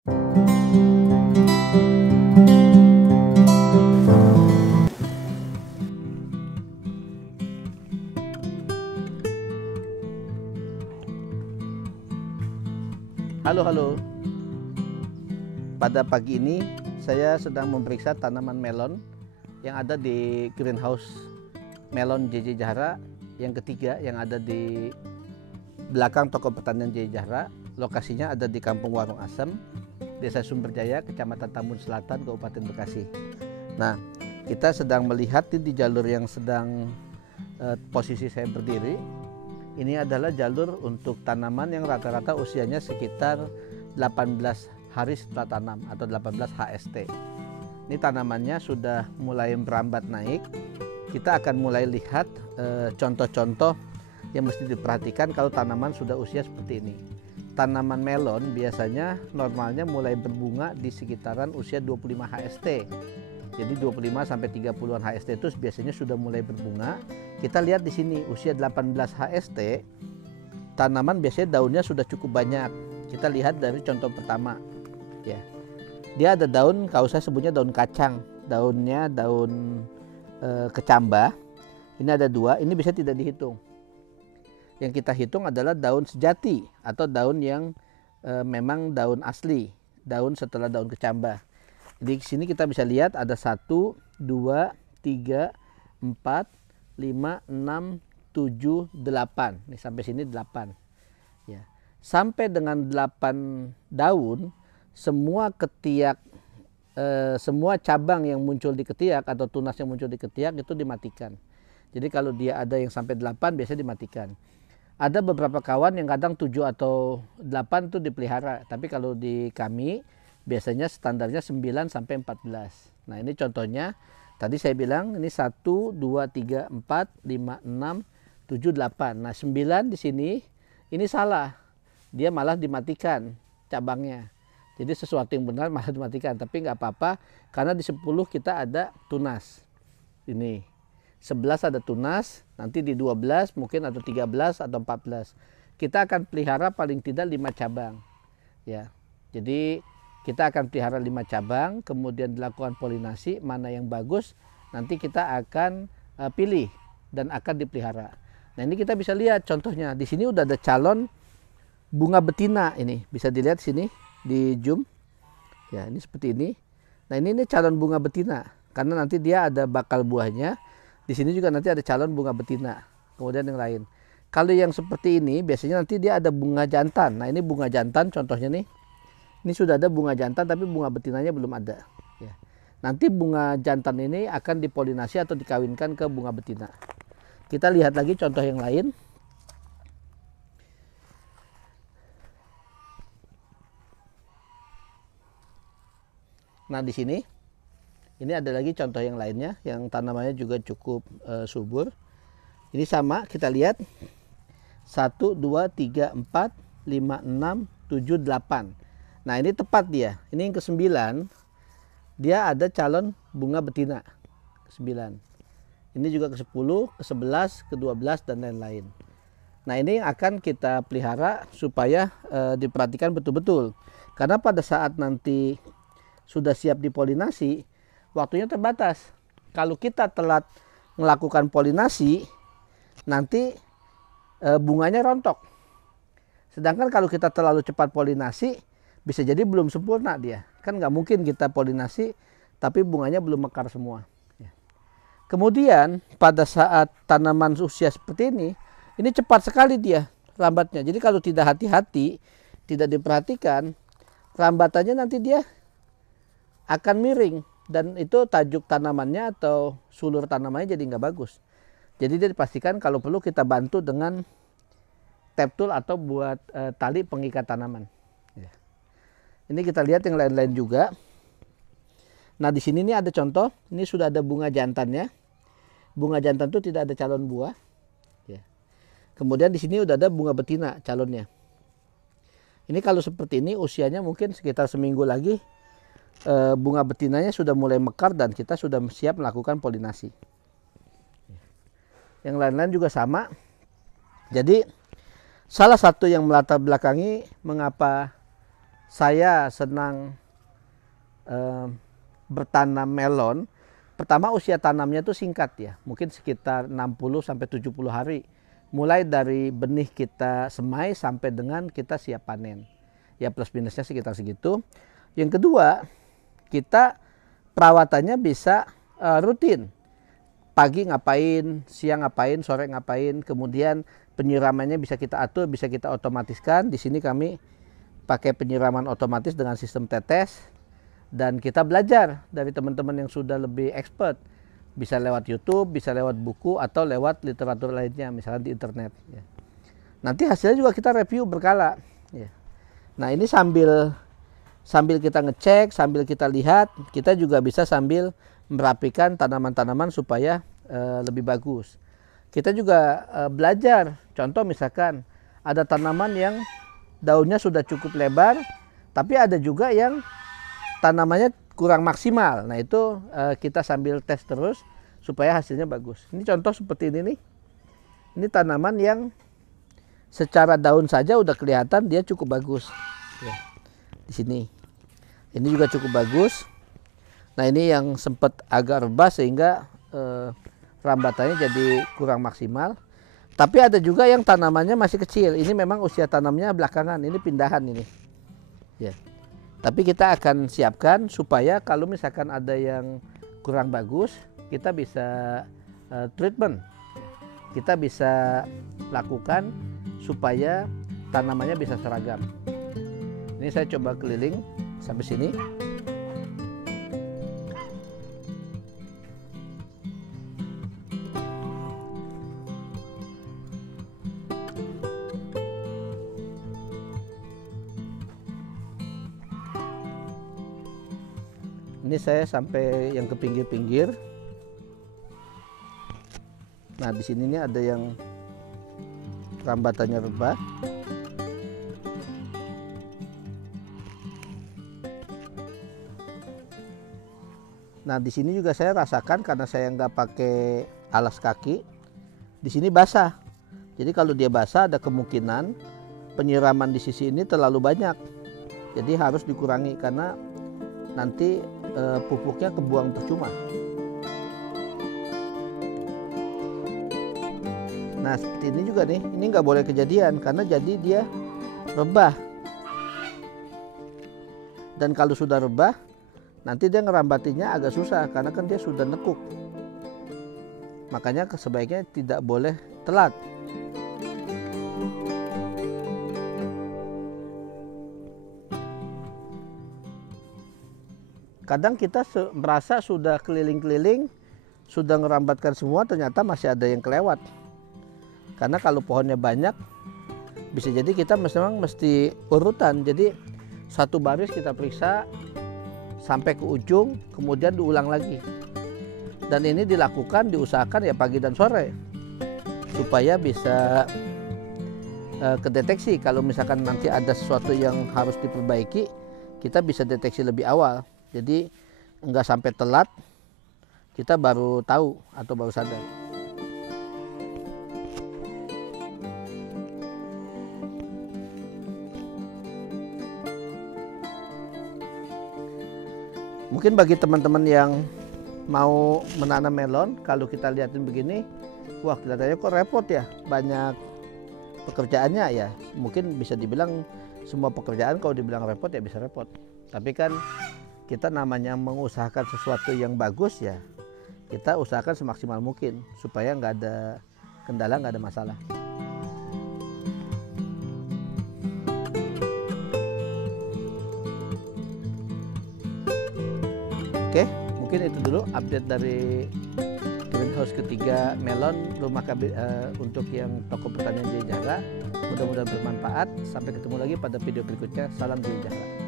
Halo, halo. Pada pagi ini saya sedang memeriksa tanaman melon yang ada di greenhouse melon JJ Jahara yang ketiga yang ada di belakang toko pertanian JJ Jahara. Lokasinya ada di Kampung Warung Asem, Desa Sumberjaya, Kecamatan Tambun Selatan, Kabupaten Bekasi. Nah, kita sedang melihat di jalur yang sedang posisi saya berdiri. Ini adalah jalur untuk tanaman yang rata-rata usianya sekitar 18 hari setelah tanam atau 18 HST. Ini tanamannya sudah mulai merambat naik. Kita akan mulai lihat contoh-contoh yang mesti diperhatikan kalau tanaman sudah usia seperti ini. Tanaman melon biasanya normalnya mulai berbunga di sekitaran usia 25 HST. Jadi 25 sampai 30-an HST itu biasanya sudah mulai berbunga. Kita lihat di sini usia 18 HST, tanaman biasanya daunnya sudah cukup banyak. Kita lihat dari contoh pertama, ya. Dia ada daun, kalau saya sebutnya daun kacang, daunnya daun kecambah. Ini ada dua, ini bisa tidak dihitung. Yang kita hitung adalah daun sejati atau daun yang memang daun asli, daun setelah daun kecambah. Di sini kita bisa lihat ada 1, 2, 3, 4, 5, 6, 7, 8. Nih sampai sini 8. Ya. Sampai dengan 8 daun, semua ketiak, semua cabang yang muncul di ketiak atau tunas yang muncul di ketiak itu dimatikan. Jadi kalau dia ada yang sampai 8 biasanya dimatikan. Ada beberapa kawan yang kadang 7 atau 8 itu dipelihara, tapi kalau di kami biasanya standarnya 9 sampai 14. Nah, ini contohnya. Tadi saya bilang ini 1, 2, 3, 4, 5, 6, 7, 8. Nah, 9 di sini ini salah. Dia malah dimatikan cabangnya. Jadi sesuatu yang benar malah dimatikan, tapi nggak apa-apa karena di 10 kita ada tunas. Ini 11 ada tunas, nanti di 12 mungkin atau 13 atau 14. Kita akan pelihara paling tidak 5 cabang. Ya. Jadi kita akan pelihara 5 cabang, kemudian dilakukan polinasi, mana yang bagus, nanti kita akan pilih dan akan dipelihara. Nah, ini kita bisa lihat contohnya, di sini udah ada calon bunga betina ini, bisa dilihat sini di zoom. Ya, ini seperti ini. Nah, ini calon bunga betina, karena nanti dia ada bakal buahnya. Di sini juga nanti ada calon bunga betina, kemudian yang lain. Kalau yang seperti ini, biasanya nanti dia ada bunga jantan. Nah, ini bunga jantan contohnya nih. Ini sudah ada bunga jantan tapi bunga betinanya belum ada. Ya. Nanti bunga jantan ini akan dipolinasi atau dikawinkan ke bunga betina. Kita lihat lagi contoh yang lain. Nah, di sini ini ada lagi contoh yang lainnya yang tanamannya juga cukup subur. Ini sama, kita lihat 1, 2, 3, 4, 5, 6, 7, 8. Nah, ini tepat dia. Ini yang ke-9. Dia ada calon bunga betina. Ke-9. Ini juga ke-10, ke-11, ke-12 dan lain-lain. Nah, ini yang akan kita pelihara supaya diperhatikan betul-betul. Karena pada saat nanti sudah siap dipolinasi, waktunya terbatas. Kalau kita telat melakukan polinasi, nanti bunganya rontok. Sedangkan kalau kita terlalu cepat polinasi, bisa jadi belum sempurna dia. Kan nggak mungkin kita polinasi tapi bunganya belum mekar semua. Kemudian pada saat tanaman usia seperti ini cepat sekali dia lambatnya. Jadi kalau tidak hati-hati, tidak diperhatikan, lambatannya nanti dia akan miring. Dan itu tajuk tanamannya atau sulur tanamannya jadi nggak bagus. Jadi dia dipastikan kalau perlu kita bantu dengan tape tool atau buat tali pengikat tanaman. Ini kita lihat yang lain-lain juga. Nah, di sini nih ada contoh. Ini sudah ada bunga jantannya. Bunga jantan itu tidak ada calon buah. Ya. Kemudian di sini udah ada bunga betina calonnya. Ini kalau seperti ini usianya mungkin sekitar seminggu lagi bunga betinanya sudah mulai mekar dan kita sudah siap melakukan polinasi. Yang lain-lain juga sama. Jadi salah satu yang melatar belakangi mengapa saya senang bertanam melon, pertama usia tanamnya itu singkat ya, mungkin sekitar 60 sampai 70 hari. Mulai dari benih kita semai sampai dengan kita siap panen. Ya plus minusnya sekitar segitu. Yang kedua, kita perawatannya bisa rutin. Pagi ngapain, siang ngapain, sore ngapain, kemudian penyiramannya bisa kita atur, bisa kita otomatiskan. Di sini kami pakai penyiraman otomatis dengan sistem tetes. Dan kita belajar dari teman-teman yang sudah lebih expert. Bisa lewat YouTube, bisa lewat buku, atau lewat literatur lainnya, misalnya di internet. Ya. Nanti hasilnya juga kita review berkala. Ya. Nah ini sambil kita ngecek, sambil kita lihat, kita juga bisa sambil merapikan tanaman-tanaman supaya lebih bagus. Kita juga belajar, contoh misalkan ada tanaman yang daunnya sudah cukup lebar, tapi ada juga yang tanamannya kurang maksimal. Nah itu kita sambil tes terus supaya hasilnya bagus. Ini contoh seperti ini nih. Ini tanaman yang secara daun saja udah kelihatan dia cukup bagus. Ya, di sini. Ini juga cukup bagus. Nah ini yang sempat agak rebah sehingga rambatannya jadi kurang maksimal. Tapi ada juga yang tanamannya masih kecil. Ini memang usia tanamnya belakangan. Ini pindahan ini. Ya. Tapi kita akan siapkan supaya kalau misalkan ada yang kurang bagus, kita bisa treatment. Kita bisa lakukan supaya tanamannya bisa seragam. Ini saya coba keliling sampai sini. Ini saya sampai yang ke pinggir-pinggir. Nah di sini nih ada yang rambatannya rebah. Nah di sini juga saya rasakan karena saya nggak pakai alas kaki. Di sini basah. Jadi kalau dia basah ada kemungkinan penyiraman di sisi ini terlalu banyak. Jadi harus dikurangi karena nanti pupuknya kebuang percuma. Nah seperti ini juga nih, ini nggak boleh kejadian karena jadi dia rebah. Dan kalau sudah rebah, nanti dia ngerambatinya agak susah karena kan dia sudah nekuk. Makanya sebaiknya tidak boleh telat. Kadang kita merasa sudah keliling-keliling, sudah ngerambatkan semua, ternyata masih ada yang kelewat. Karena kalau pohonnya banyak, bisa jadi kita memang mesti urutan. Jadi satu baris kita periksa sampai ke ujung, kemudian diulang lagi. Dan ini dilakukan, diusahakan ya pagi dan sore. Supaya bisa kedeteksi kalau misalkan nanti ada sesuatu yang harus diperbaiki, kita bisa deteksi lebih awal. Jadi enggak sampai telat, kita baru tahu atau baru sadar. Mungkin bagi teman-teman yang mau menanam melon, kalau kita lihatin begini, wah kelihatannya kok repot ya, banyak pekerjaannya ya. Mungkin bisa dibilang semua pekerjaan kalau dibilang repot ya bisa repot. Tapi kan kita namanya mengusahakan sesuatu yang bagus ya, kita usahakan semaksimal mungkin supaya nggak ada kendala, nggak ada masalah. Oke, mungkin itu dulu update dari greenhouse ketiga melon rumah untuk yang toko pertanian Jaya Jahara. Mudah-mudahan bermanfaat. Sampai ketemu lagi pada video berikutnya. Salam Jaya Jahara.